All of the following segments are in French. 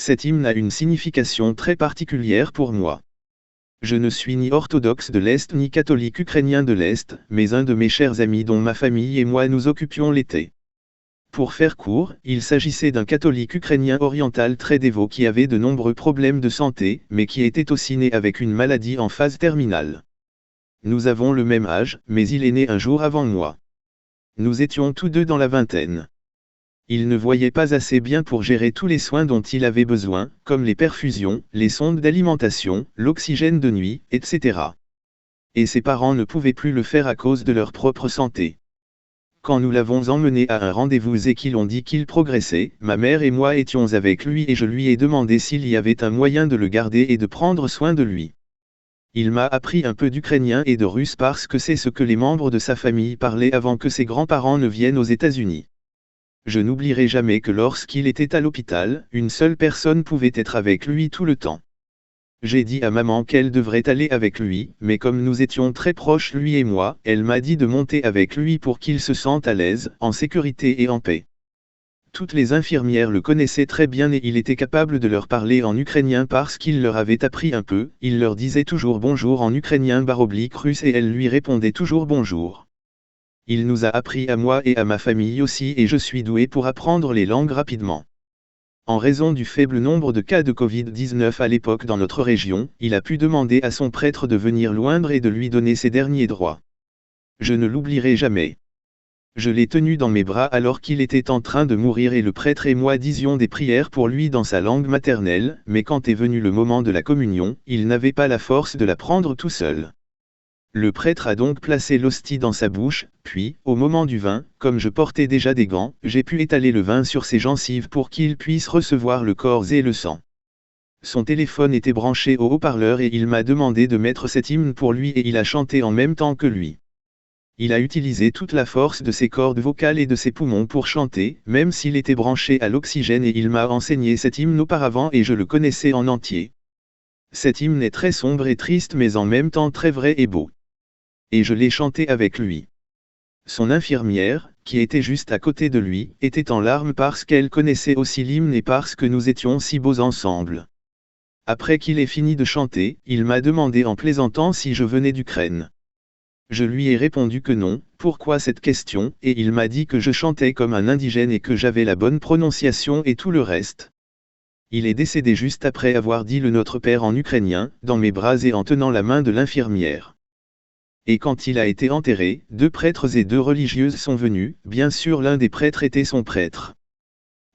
Cet hymne a une signification très particulière pour moi. Je ne suis ni orthodoxe de l'Est ni catholique ukrainien de l'Est, mais un de mes chers amis dont ma famille et moi nous occupions l'était. Pour faire court, il s'agissait d'un catholique ukrainien oriental très dévot qui avait de nombreux problèmes de santé, mais qui était aussi né avec une maladie en phase terminale. Nous avons le même âge, mais il est né un jour avant moi. Nous étions tous deux dans la vingtaine. Il ne voyait pas assez bien pour gérer tous les soins dont il avait besoin, comme les perfusions, les sondes d'alimentation, l'oxygène de nuit, etc. Et ses parents ne pouvaient plus le faire à cause de leur propre santé. Quand nous l'avons emmené à un rendez-vous et qu'ils ont dit qu'il progressait, ma mère et moi étions avec lui et je lui ai demandé s'il y avait un moyen de le garder et de prendre soin de lui. Il m'a appris un peu d'ukrainien et de russe parce que c'est ce que les membres de sa famille parlaient avant que ses grands-parents ne viennent aux États-Unis. Je n'oublierai jamais que lorsqu'il était à l'hôpital, une seule personne pouvait être avec lui tout le temps. J'ai dit à maman qu'elle devrait aller avec lui, mais comme nous étions très proches lui et moi, elle m'a dit de monter avec lui pour qu'il se sente à l'aise, en sécurité et en paix. Toutes les infirmières le connaissaient très bien et il était capable de leur parler en ukrainien parce qu'il leur avait appris un peu, il leur disait toujours bonjour en ukrainien / russe et elles lui répondaient toujours bonjour. Il nous a appris à moi et à ma famille aussi et je suis doué pour apprendre les langues rapidement. En raison du faible nombre de cas de Covid-19 à l'époque dans notre région, il a pu demander à son prêtre de venir l'oindre et de lui donner ses derniers droits. Je ne l'oublierai jamais. Je l'ai tenu dans mes bras alors qu'il était en train de mourir et le prêtre et moi disions des prières pour lui dans sa langue maternelle, mais quand est venu le moment de la communion, il n'avait pas la force de la prendre tout seul. Le prêtre a donc placé l'hostie dans sa bouche, puis, au moment du vin, comme je portais déjà des gants, j'ai pu étaler le vin sur ses gencives pour qu'il puisse recevoir le corps et le sang. Son téléphone était branché au haut-parleur et il m'a demandé de mettre cet hymne pour lui et il a chanté en même temps que lui. Il a utilisé toute la force de ses cordes vocales et de ses poumons pour chanter, même s'il était branché à l'oxygène et il m'a enseigné cet hymne auparavant et je le connaissais en entier. Cet hymne est très sombre et triste mais en même temps très vrai et beau. Et je l'ai chanté avec lui. Son infirmière, qui était juste à côté de lui, était en larmes parce qu'elle connaissait aussi l'hymne et parce que nous étions si beaux ensemble. Après qu'il ait fini de chanter, il m'a demandé en plaisantant si je venais d'Ukraine. Je lui ai répondu que non, pourquoi cette question, et il m'a dit que je chantais comme un indigène et que j'avais la bonne prononciation et tout le reste. Il est décédé juste après avoir dit le Notre Père en ukrainien, dans mes bras et en tenant la main de l'infirmière. Et quand il a été enterré, 2 prêtres et 2 religieuses sont venus, bien sûr l'un des prêtres était son prêtre.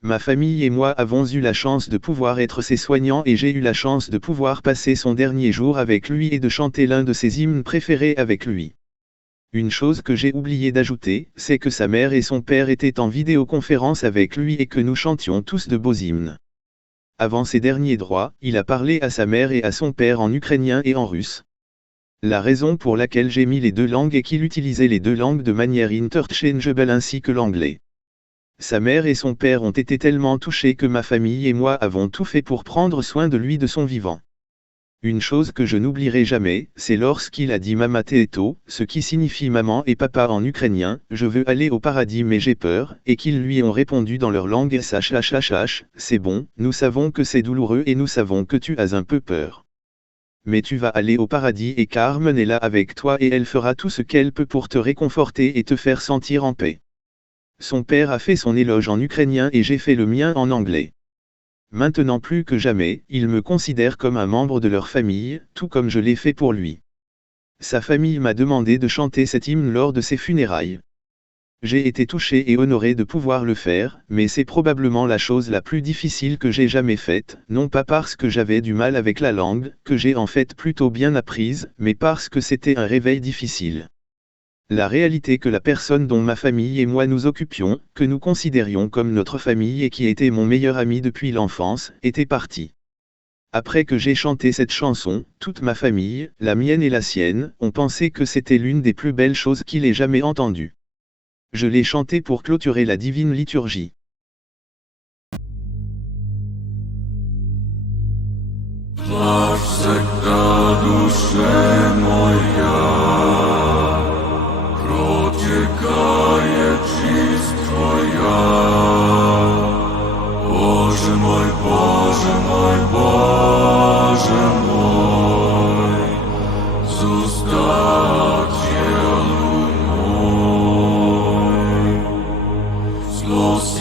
Ma famille et moi avons eu la chance de pouvoir être ses soignants et j'ai eu la chance de pouvoir passer son dernier jour avec lui et de chanter l'un de ses hymnes préférés avec lui. Une chose que j'ai oublié d'ajouter, c'est que sa mère et son père étaient en vidéoconférence avec lui et que nous chantions tous de beaux hymnes. Avant ses derniers droits, il a parlé à sa mère et à son père en ukrainien et en russe. La raison pour laquelle j'ai mis les 2 langues est qu'il utilisait les 2 langues de manière interchangeable ainsi que l'anglais. Sa mère et son père ont été tellement touchés que ma famille et moi avons tout fait pour prendre soin de lui de son vivant. Une chose que je n'oublierai jamais, c'est lorsqu'il a dit Mama Teeto, ce qui signifie maman et papa en ukrainien, je veux aller au paradis mais j'ai peur, et qu'ils lui ont répondu dans leur langue SHHHH, c'est bon, nous savons que c'est douloureux et nous savons que tu as un peu peur. Mais tu vas aller au paradis et Carmen est là avec toi et elle fera tout ce qu'elle peut pour te réconforter et te faire sentir en paix. Son père a fait son éloge en ukrainien et j'ai fait le mien en anglais. Maintenant plus que jamais, ils me considèrent comme un membre de leur famille, tout comme je l'ai fait pour lui. Sa famille m'a demandé de chanter cet hymne lors de ses funérailles. J'ai été touché et honoré de pouvoir le faire, mais c'est probablement la chose la plus difficile que j'ai jamais faite, non pas parce que j'avais du mal avec la langue, que j'ai en fait plutôt bien apprise, mais parce que c'était un réveil difficile. La réalité que la personne dont ma famille et moi nous occupions, que nous considérions comme notre famille et qui était mon meilleur ami depuis l'enfance, était partie. Après que j'ai chanté cette chanson, toute ma famille, la mienne et la sienne, ont pensé que c'était l'une des plus belles choses qu'il ait jamais entendues. Je l'ai chanté pour clôturer la divine liturgie. Боже мой, Боже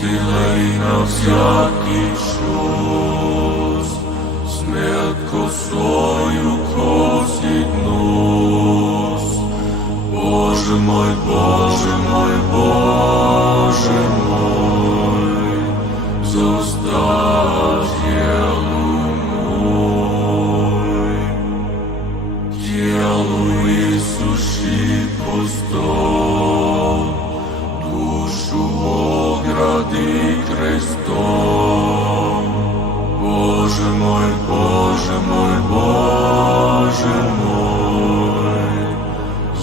Postilej na всякий час, смерть косою косить нос. Боже мой, Боже мой, Боже мой, зоставь телу мой. Телу Иисуши постол, душу огради крестом. Боже мой, Боже мой, Боже мой,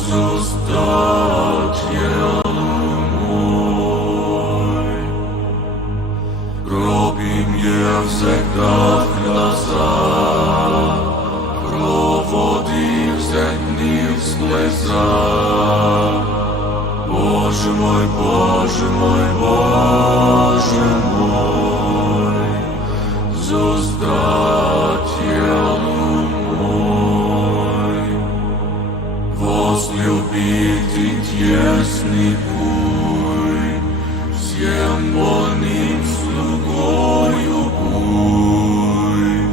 зоставь телу мой. Роби мне всегда в глаза, проводи взять мне в слеза. Боже мой, Боже мой, Боже мой, зоставь телу мой. Возлюбить и тесный путь, всем больным слугою будь.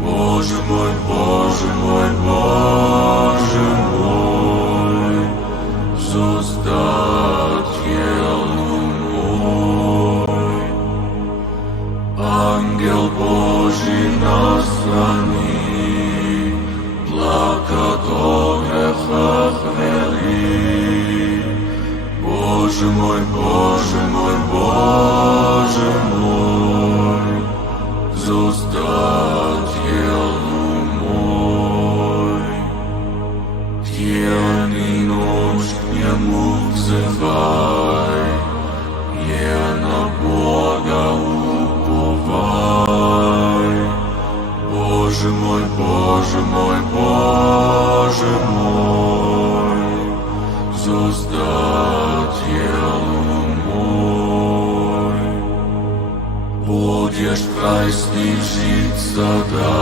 Боже мой, Боже мой, Боже мой, зоставь телу мой. Ангел Божий нас храни, плакать о грехах вели. Боже мой, Боже мой, Боже мой, зоставь телу мой. День и ночь к нему взывай, я на Бога уповай. Боже мой, Боже мой, Боже мой, зоставь телу мой. Будешь в райских жить-сада,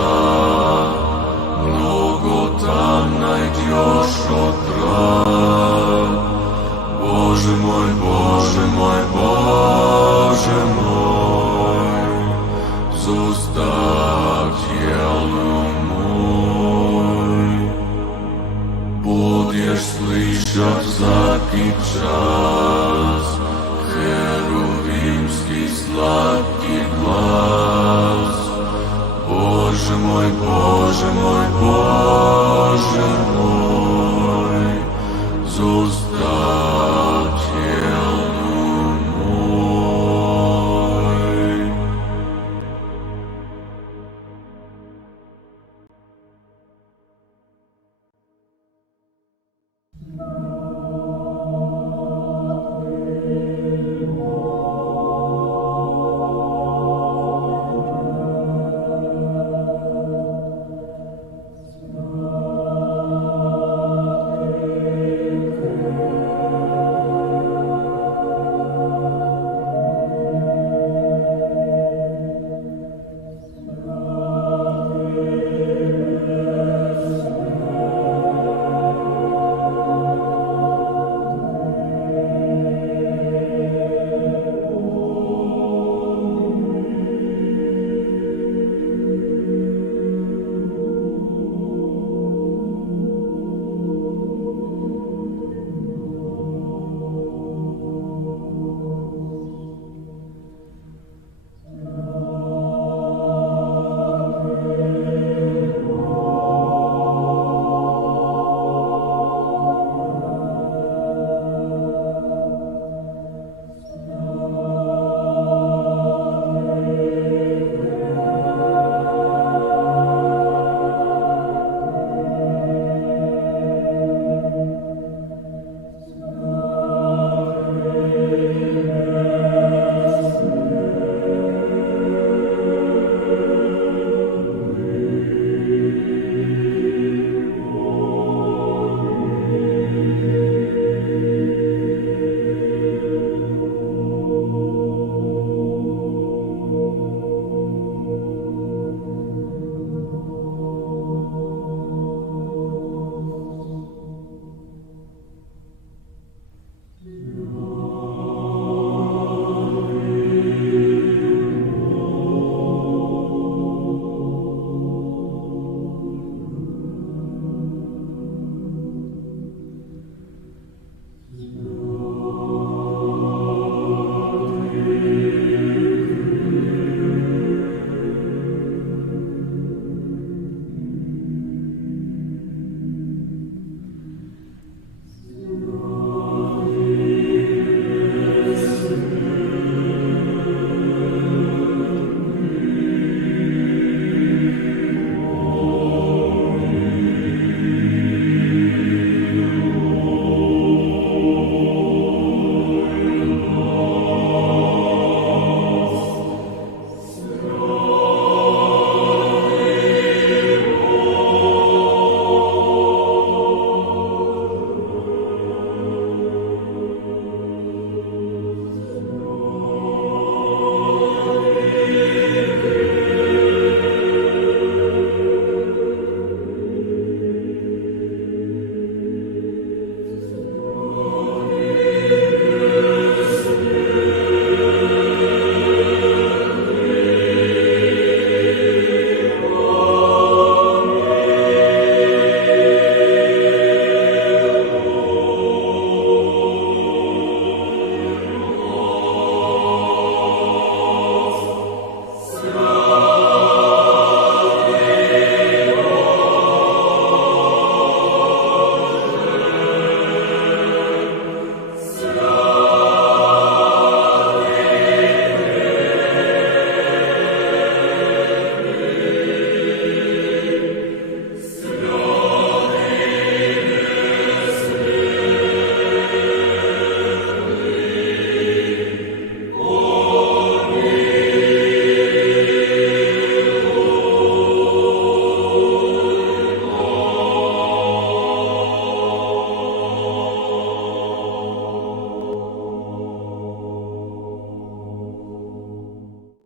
много там найдешь отра. Боже мой, Боже мой,